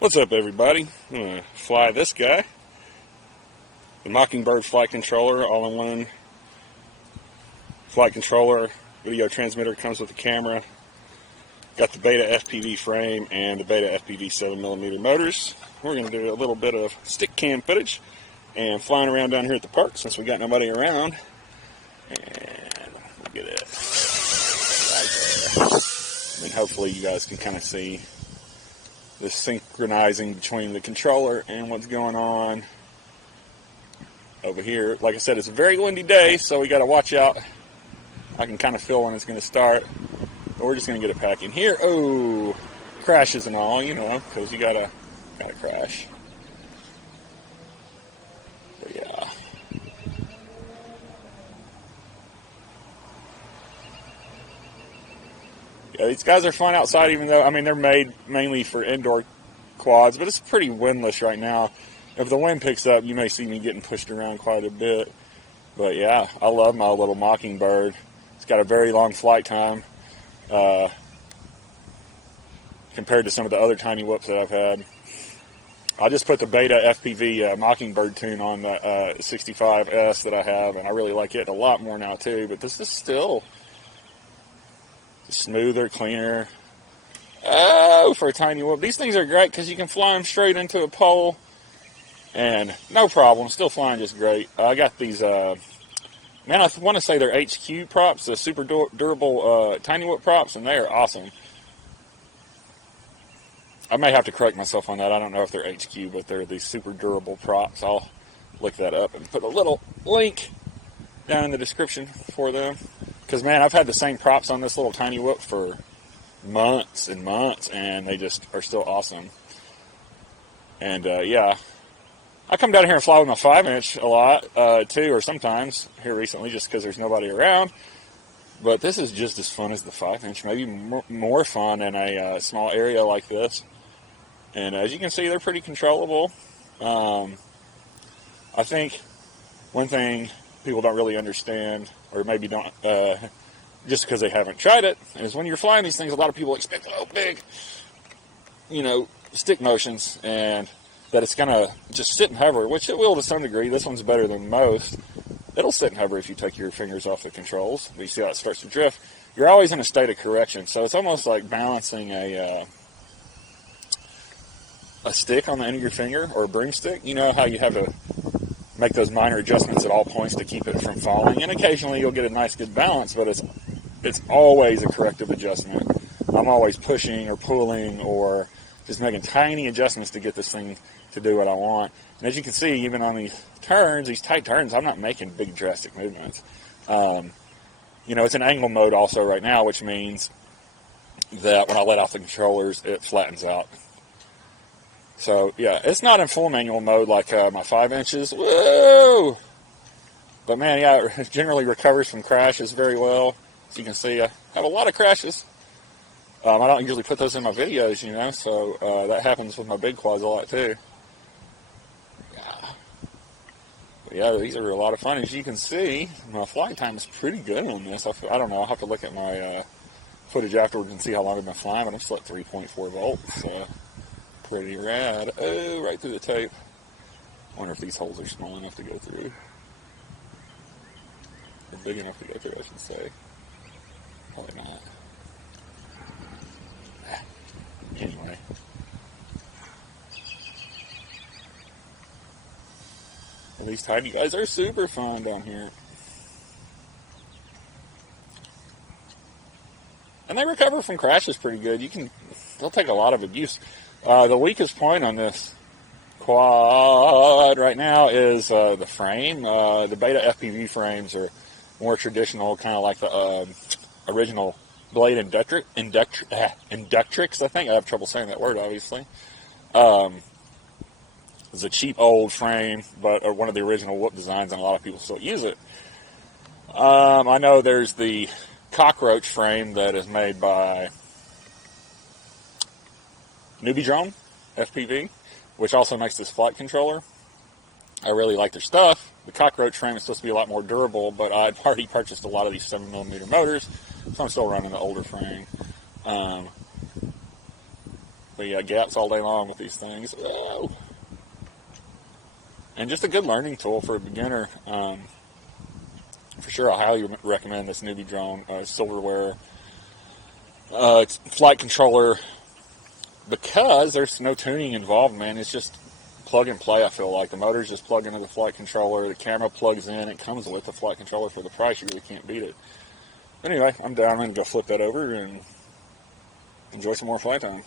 What's up, everybody? I'm going to fly this guy, the Mockingbird flight controller, all-in-one flight controller. Video transmitter comes with the camera. Got the Beta FPV frame and the Beta FPV 7mm motors. We're going to do a little bit of stick cam footage and flying around down here at the park since we got nobody around. And look at it right there. And hopefully you guys can kind of see the synchronizing between the controller and what's going on over here. Like I said, it's a very windy day, so we got to watch out. I can kind of feel when it's going to start, but we're just going to get it packing here. Oh, crashes and all, you know, because you gotta crash. But yeah. Yeah, these guys are fun outside, even though, I mean, they're made mainly for indoor quads, but it's pretty windless right now. If the wind picks up, you may see me getting pushed around quite a bit. But yeah, I love my little Mockingbird. It's got a very long flight time compared to some of the other tiny whoops that I've had. I just put the Beta FPV Mockingbird tune on the 65S that I have, and I really like it a lot more now too. But this is still smoother, cleaner. Oh, for a tiny whoop. These things are great because you can fly them straight into a pole and no problem. Still flying just great. I got these, man, I want to say they're HQ props, the super durable tiny whoop props, and they are awesome. I may have to correct myself on that. I don't know if they're HQ, but they're these super durable props. I'll look that up and put a little link down in the description for them. Because, man, I've had the same props on this little tiny whoop for months and months, and they just are still awesome. And, yeah, I come down here and fly with my 5-inch a lot, too, or sometimes here recently, just because there's nobody around. But this is just as fun as the 5-inch, maybe more fun in a small area like this. And as you can see, they're pretty controllable. I think one thing people don't really understand, or maybe don't, just because they haven't tried it, is when you're flying these things, a lot of people expect, oh, big, you know, stick motions, and that it's going to just sit and hover, which it will to some degree. This one's better than most. It'll sit and hover if you take your fingers off the controls. You see how it starts to drift. You're always in a state of correction, so it's almost like balancing a stick on the end of your finger, or a broomstick. You know how you have to make those minor adjustments at all points to keep it from falling, and occasionally you'll get a nice good balance, but it's always a corrective adjustment. I'm always pushing or pulling or just making tiny adjustments to get this thing to do what I want. And as you can see, even on these turns, these tight turns, I'm not making big drastic movements. You know, it's in angle mode also right now, which means that when I let off the controllers, it flattens out. So, yeah, it's not in full manual mode like my 5 inches. Whoa! But, man, yeah, it generally recovers from crashes very well. As you can see, I have a lot of crashes. I don't usually put those in my videos, you know, so that happens with my big quads a lot, too. Yeah. But, yeah, these are a lot of fun. As you can see, my flight time is pretty good on this. I don't know. I'll have to look at my footage afterwards and see how long I've been flying, but I'm still at 3.4 volts, so pretty rad. Oh, right through the tape. I wonder if these holes are small enough to go through. Or big enough to go through, I should say. Probably not. Anyway. Well, these tiny guys are super fun down here. And they recover from crashes pretty good. They'll take a lot of abuse. The weakest point on this quad right now is the frame. The Beta FPV frames are more traditional, kind of like the original Blade Inductrix, I think. I have trouble saying that word, obviously. It's a cheap old frame, but one of the original whoop designs, and a lot of people still use it. I know there's the Cockroach frame that is made by NewbieDrone FPV, which also makes this flight controller. I really like their stuff. The Cockroach frame is supposed to be a lot more durable, but I'd already purchased a lot of these 7mm motors, so I'm still running the older frame. But But yeah, gaps all day long with these things. Oh. And just a good learning tool for a beginner. For sure, I highly recommend this newbie drone, Silverware flight controller, because there's no tuning involved, man. It's just plug and play, I feel like. The motor's just plugged into the flight controller, the camera plugs in, it comes with the flight controller for the price. You really can't beat it. Anyway, I'm down. I'm going to go flip that over and enjoy some more flight time.